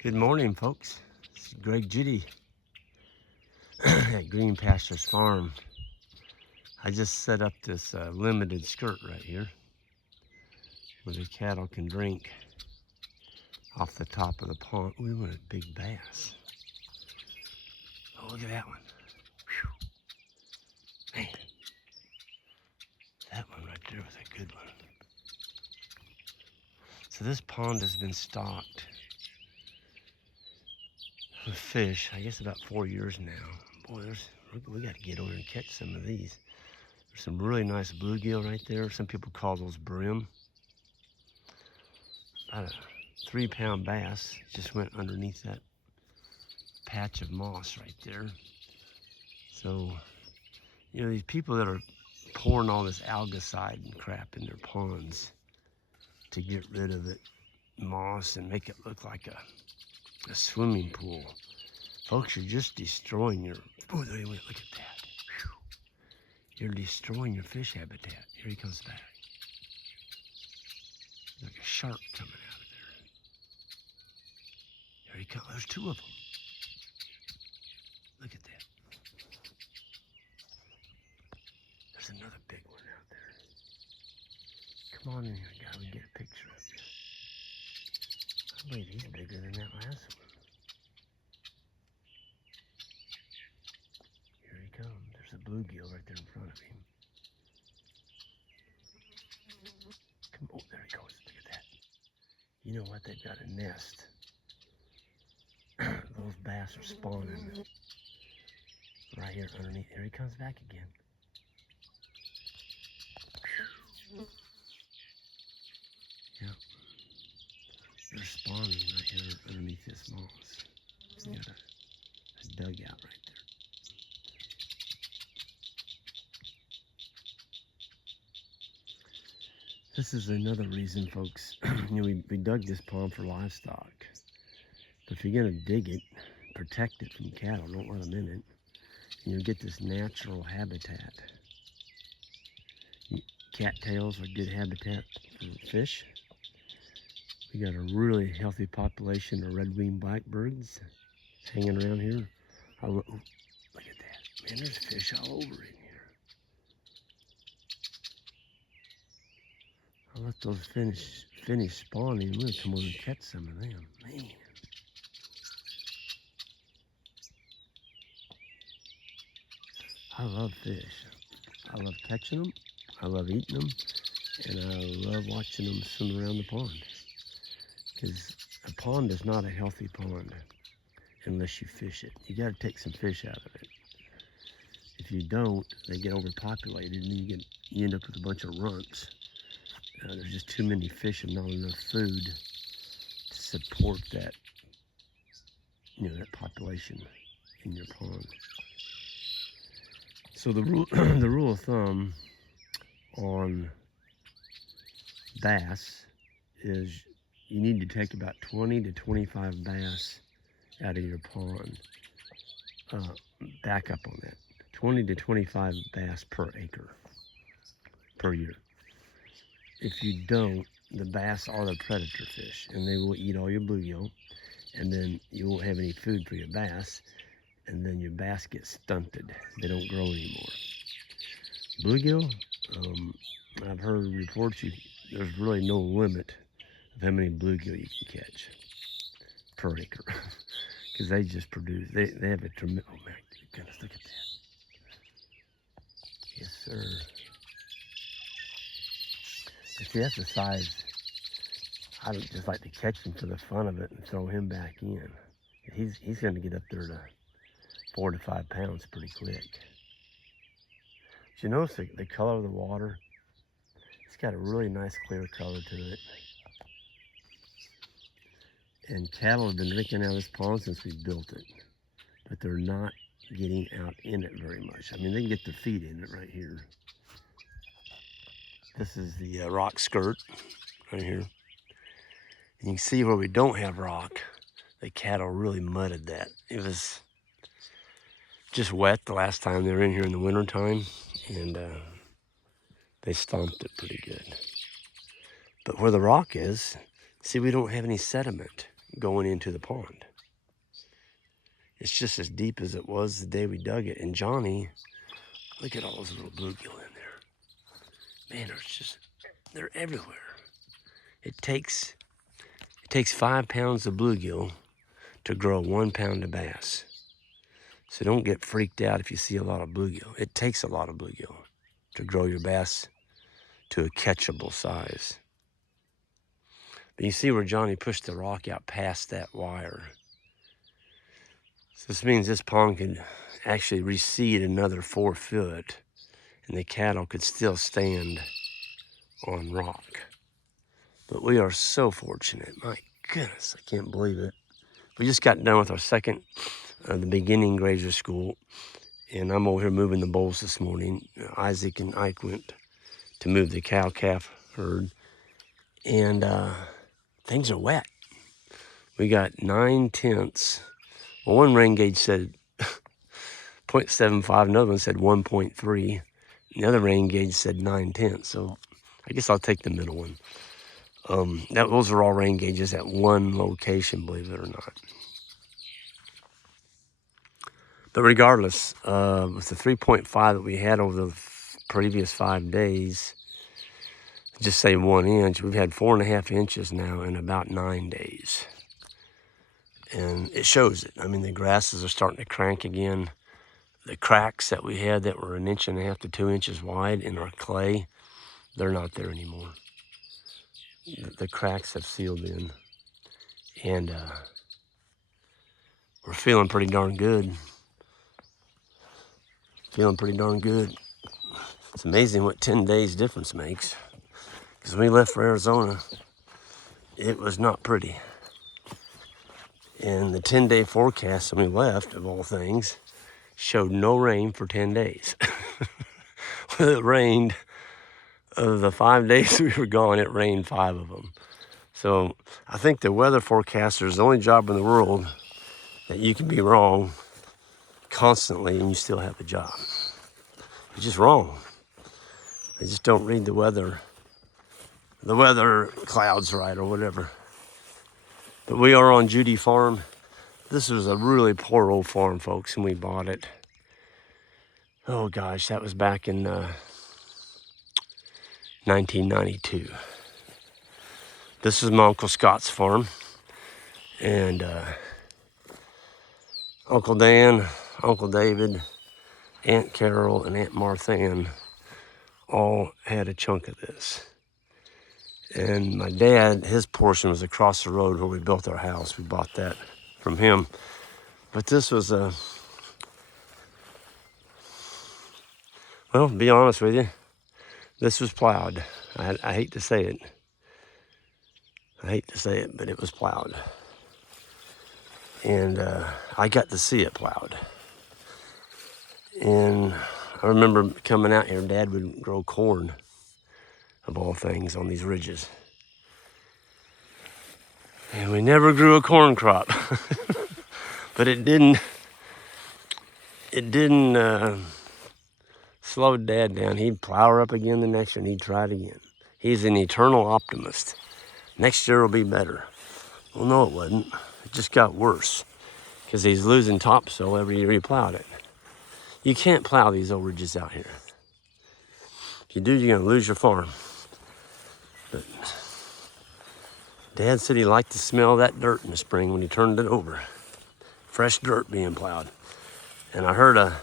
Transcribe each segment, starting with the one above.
Good morning, folks. This is Greg Judy at Green Pastures Farm. I just set up this limited skirt right here where the cattle can drink off the top of the pond. We want a big bass. Oh, look at that one. Whew. Man, that one right there was a good one. So this pond has been stocked with fish, I guess about 4 years now. Boy, we got to get over and catch some of these. There's some really nice bluegill right there. Some people call those brim. About a 3-pound bass just went underneath that patch of moss right there. So, you know, these people that are pouring all this algicide and crap in their ponds to get rid of it moss and make it look like a swimming pool. Folks, you're just destroying your, oh, there he went, look at that. Whew. You're destroying your fish habitat. Here he comes back. Like a shark coming out of there. Here he comes, there's 2 of them. Look at that. There's another big one out there. Come on in here, guy, we can get a picture of you. I believe he's bigger than that last one. Here he comes. There's a bluegill right there in front of him. Come on, oh, there he goes. Look at that. You know what? They've got a nest. Those bass are spawning right here underneath. Here he comes back again. Yep. They're spawning right here underneath this moss. He's got a dugout right there. This is another reason, folks. You know, we dug this pond for livestock. But if you're gonna dig it, protect it from cattle, don't let them in it. And you'll get this natural habitat. Cattails are good habitat for fish. We got a really healthy population of red-winged blackbirds hanging around here. Oh, look at that. Man, there's fish all over in here. I'll let those finish spawning. I'm gonna come over and catch some of them. Man. I love fish. I love catching them. I love eating them. And I love watching them swim around the pond. Because a pond is not a healthy pond unless you fish it. You got to take some fish out of it. If you don't, they get overpopulated and you end up with a bunch of runts. There's just too many fish and not enough food to support that, you know, that population in your pond. So the rule of thumb on bass is you need to take about 20 to 25 bass out of your pond. Back up on that. 20 to 25 bass per acre per year. If you don't, the bass are the predator fish and they will eat all your bluegill, and then you won't have any food for your bass, and then your bass get stunted. They don't grow anymore. Bluegill, I've heard reports there's really no limit of how many bluegill you can catch per acre. Because they just produce, they have a tremendous, oh my goodness, look at that. Yes, sir. You see, that's the size. I would just like to catch him for the fun of it and throw him back in. He's going to get up there to 4 to 5 pounds pretty quick. Did you notice the color of the water? It's got a really nice clear color to it. And cattle have been drinking out of this pond since we built it, but they're not getting out in it very much. I mean, they can get their feet in it right here. This is the rock skirt right here. And you can see where we don't have rock, the cattle really mudded that. It was just wet the last time they were in here in the wintertime, and they stomped it pretty good. But where the rock is, see, we don't have any sediment going into the pond. It's just as deep as it was the day we dug it. And Johnny, look at all those little bluegill in there. Man, they're everywhere. It takes 5 pounds of bluegill to grow 1 pound of bass. So don't get freaked out if you see a lot of bluegill. It takes a lot of bluegill to grow your bass to a catchable size. But you see where Johnny pushed the rock out past that wire. So this means this pond could actually recede another 4 foot and the cattle could still stand on rock. But we are so fortunate. My goodness, I can't believe it. We just got done with our second, the beginning grazer school, and I'm over here moving the bulls this morning. Isaac and Ike went to move the cow-calf herd, and things are wet. We got 9/10. Well, one rain gauge said 0.75, another one said 1.3. The other rain gauge said 9/10, so I guess I'll take the middle one. Those are all rain gauges at one location, believe it or not. But regardless, with the 3.5 that we had over the previous 5 days, just say 1 inch, we've had 4.5 inches now in about 9 days. And it shows it. I mean, the grasses are starting to crank again. The cracks that we had that were 1.5 inches to 2 inches wide in our clay, they're not there anymore. The cracks have sealed in. And we're feeling pretty darn good. Feeling pretty darn good. It's amazing what 10 days difference makes. Because when we left for Arizona, it was not pretty. And the 10-day forecast when we left, of all things, showed no rain for 10 days. It rained, of the 5 days we were gone, it rained 5 of them. So I think the weather forecaster is the only job in the world that you can be wrong constantly and you still have a job. It's just wrong. They just don't read the weather clouds right or whatever. But we are on Judy Farm. This was a really poor old farm, folks, and we bought it. Oh gosh, that was back in 1992. This is my Uncle Scott's farm. And Uncle Dan, Uncle David, Aunt Carol, and Aunt Martha all had a chunk of this. And my dad, his portion was across the road where we built our house. We bought that from him. But this was well, to be honest with you, this was plowed. I hate to say it. I hate to say it, but it was plowed. And I got to see it plowed. And I remember coming out here, Dad would grow corn, of all things, on these ridges. And we never grew a corn crop. But it didn't slow Dad down. He'd plow her up again the next year and he'd try it again. He's an eternal optimist. Next year will be better. Well, no, it wasn't. It just got worse because he's losing topsoil every year he plowed it. You can't plow these old ridges out here. If you do, you're going to lose your farm. But Dad said he liked to smell that dirt in the spring when he turned it over. Fresh dirt being plowed. And I heard a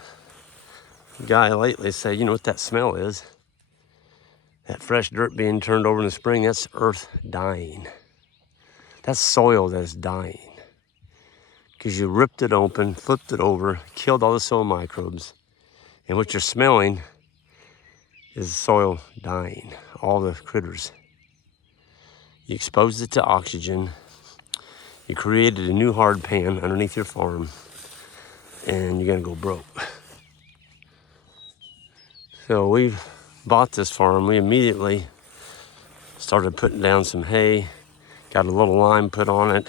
guy lately say, you know what that smell is? That fresh dirt being turned over in the spring, that's earth dying. That's soil that's dying. Because you ripped it open, flipped it over, killed all the soil microbes. And what you're smelling is soil dying, all the critters. You exposed it to oxygen. You created a new hard pan underneath your farm. And you're gonna go broke. So we've bought this farm. We immediately started putting down some hay, got a little lime put on it,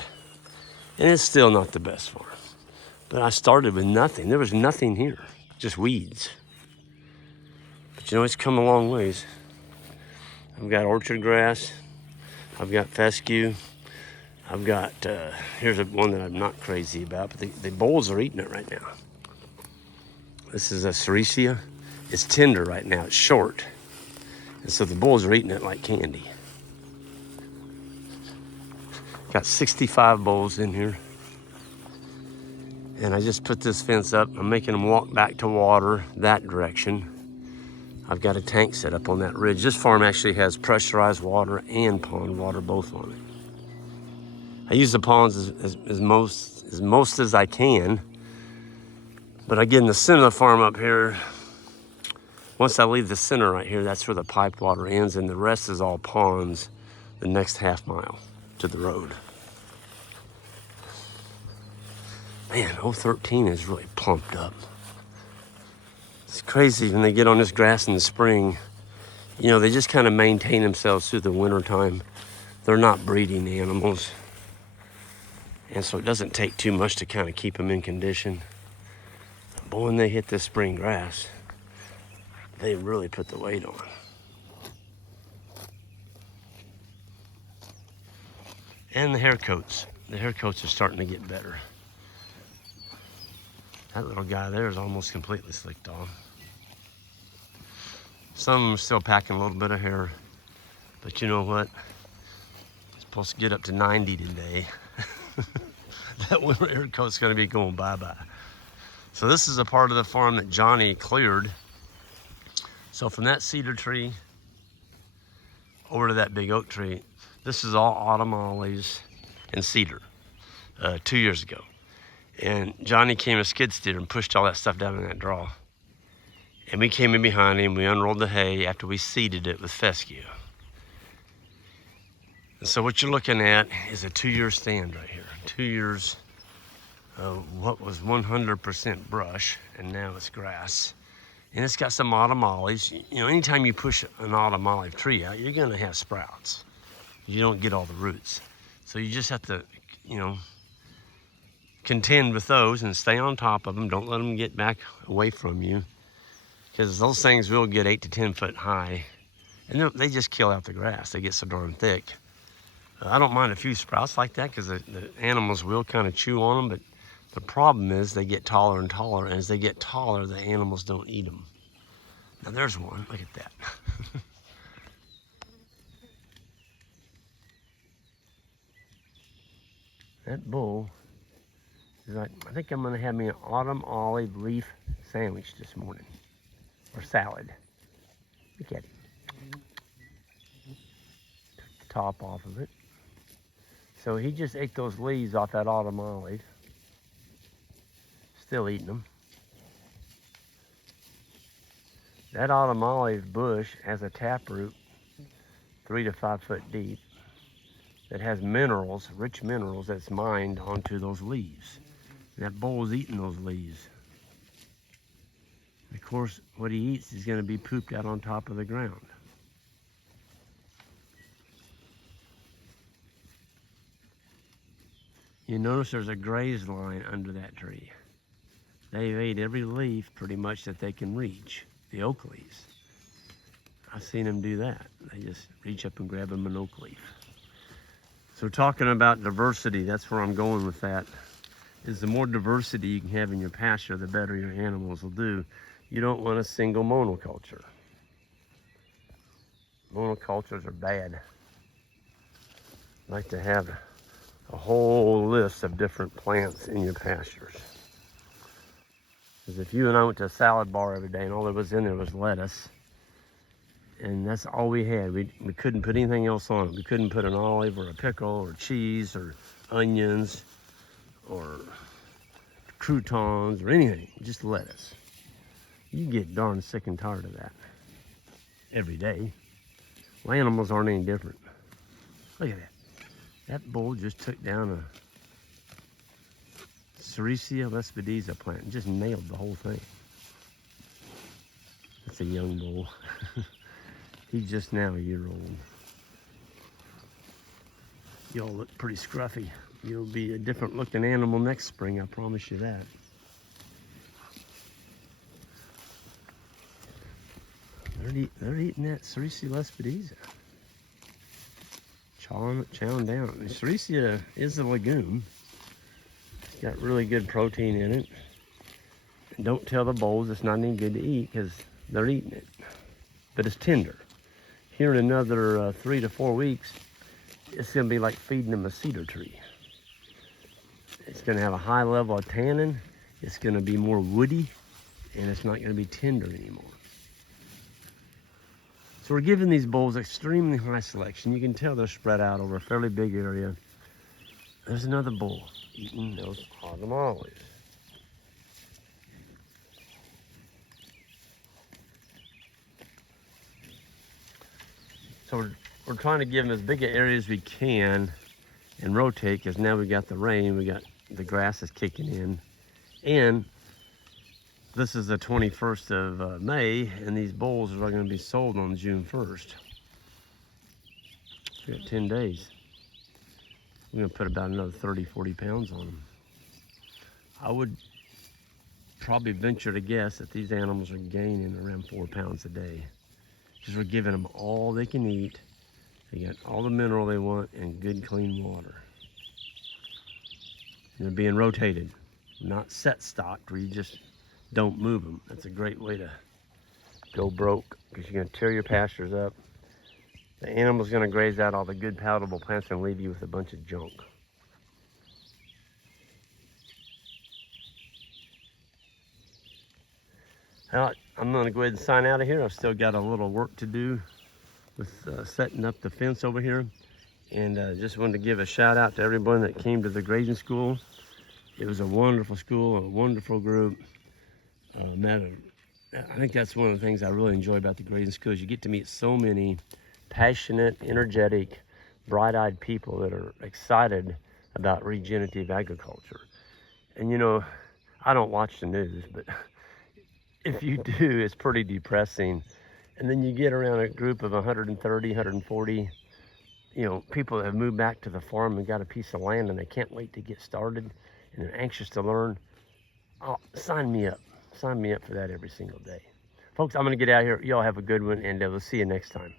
and it's still not the best farm. But I started with nothing. There was nothing here, just weeds. But you know, it's come a long ways. I've got orchard grass, I've got fescue, I've got, here's one that I'm not crazy about, but the bulls are eating it right now. This is a Ceresia. It's tender right now, it's short. And so the bulls are eating it like candy. Got 65 bulls in here. And I just put this fence up. I'm making them walk back to water that direction. I've got a tank set up on that ridge. This farm actually has pressurized water and pond water both on it. I use the ponds as most as I can. But I get in the center of the farm up here. Once I leave the center right here, that's where the pipe water ends, and the rest is all ponds the next half mile to the road. Man, 013 is really plumped up. It's crazy when they get on this grass in the spring. You know, they just kind of maintain themselves through the winter time. They're not breeding animals. And so it doesn't take too much to kind of keep them in condition. But when they hit this spring grass, they really put the weight on. And the hair coats. The hair coats are starting to get better. That little guy there is almost completely slicked off. Some of them are still packing a little bit of hair. But you know what? It's supposed to get up to 90 today. That winter hair coat's gonna be going bye-bye. So this is a part of the farm that Johnny cleared. So from that cedar tree over to that big oak tree, this is all autumn olives and cedar 2 years ago. And Johnny came a skid steer and pushed all that stuff down in that draw. And we came in behind him, we unrolled the hay after we seeded it with fescue. And so what you're looking at is a 2-year stand right here. 2 years of what was 100% brush, and now it's grass. And it's got some autumn olives. You know, anytime you push an autumn olive tree out, you're gonna have sprouts. You don't get all the roots. So you just have to, you know, contend with those and stay on top of them. Don't let them get back away from you, because those things will get 8 to 10 foot high, and they just kill out the grass. They get so darn thick. I don't mind a few sprouts like that because the animals will kind of chew on them, but the problem is they get taller and taller, and as they get taller, the animals don't eat them. Now there's one, look at that. That bull is like, I think I'm gonna have me an autumn olive leaf sandwich this morning, or salad. Look at it. Took the top off of it. So he just ate those leaves off that autumn olive. Still eating them. That autumn olive bush has a taproot 3 to 5 foot deep that has minerals, rich minerals, that's mined onto those leaves. And that bull is eating those leaves. And of course, what he eats is going to be pooped out on top of the ground. You notice there's a graze line under that tree. They've ate every leaf pretty much that they can reach, the oak leaves. I've seen them do that. They just reach up and grab them an oak leaf. So talking about diversity, that's where I'm going with that, is the more diversity you can have in your pasture, the better your animals will do. You don't want a single monoculture. Monocultures are bad. I like to have a whole list of different plants in your pastures. Because if you and I went to a salad bar every day and all there was in there was lettuce, and that's all we had, we couldn't put anything else on it. We couldn't put an olive or a pickle or cheese or onions or croutons or anything, just lettuce. You get darn sick and tired of that every day. Well, animals aren't any different. Look at that. That bull just took down a Ceresia lespedeza plant and just nailed the whole thing. That's a young bull. He's just now a year old. Y'all look pretty scruffy. You'll be a different looking animal next spring, I promise you that. They're eating that Ceresia lespedeza. chowing down. And Ceresia is a legume. It's got really good protein in it. And don't tell the bulls it's not any good to eat because they're eating it. But it's tender. Here in another 3 to 4 weeks, it's going to be like feeding them a cedar tree. It's going to have a high level of tannin. It's going to be more woody, and it's not going to be tender anymore. So we're giving these bulls extremely high selection. You can tell they're spread out over a fairly big area. There's another bull eating those autumn olives. So we're trying to give them as big an area as we can and rotate, because now we got the rain, we got the grass is kicking in. And this is the 21st of May, and these bulls are going to be sold on June 1st. We got 10 days. We're going to put about another 30, 40 pounds on them. I would probably venture to guess that these animals are gaining around 4 pounds a day. Because we're giving them all they can eat. They got all the mineral they want and good clean water. And they're being rotated, not set stocked where you just don't move them. That's a great way to go broke, because you're going to tear your pastures up. The animal's going to graze out all the good palatable plants and leave you with a bunch of junk. Well, I'm going to go ahead and sign out of here. I've still got a little work to do with setting up the fence over here. And just wanted to give a shout out to everyone that came to the grazing school. It was a wonderful school, a wonderful group. I think that's one of the things I really enjoy about the grazing school is you get to meet so many passionate, energetic, bright-eyed people that are excited about regenerative agriculture. And you know, I don't watch the news, but if you do, it's pretty depressing. And then you get around a group of 130, 140, people that have moved back to the farm and got a piece of land and they can't wait to get started and they're anxious to learn. Oh, sign me up. Sign me up for that every single day. Folks, I'm going to get out of here. Y'all have a good one, and we'll see you next time.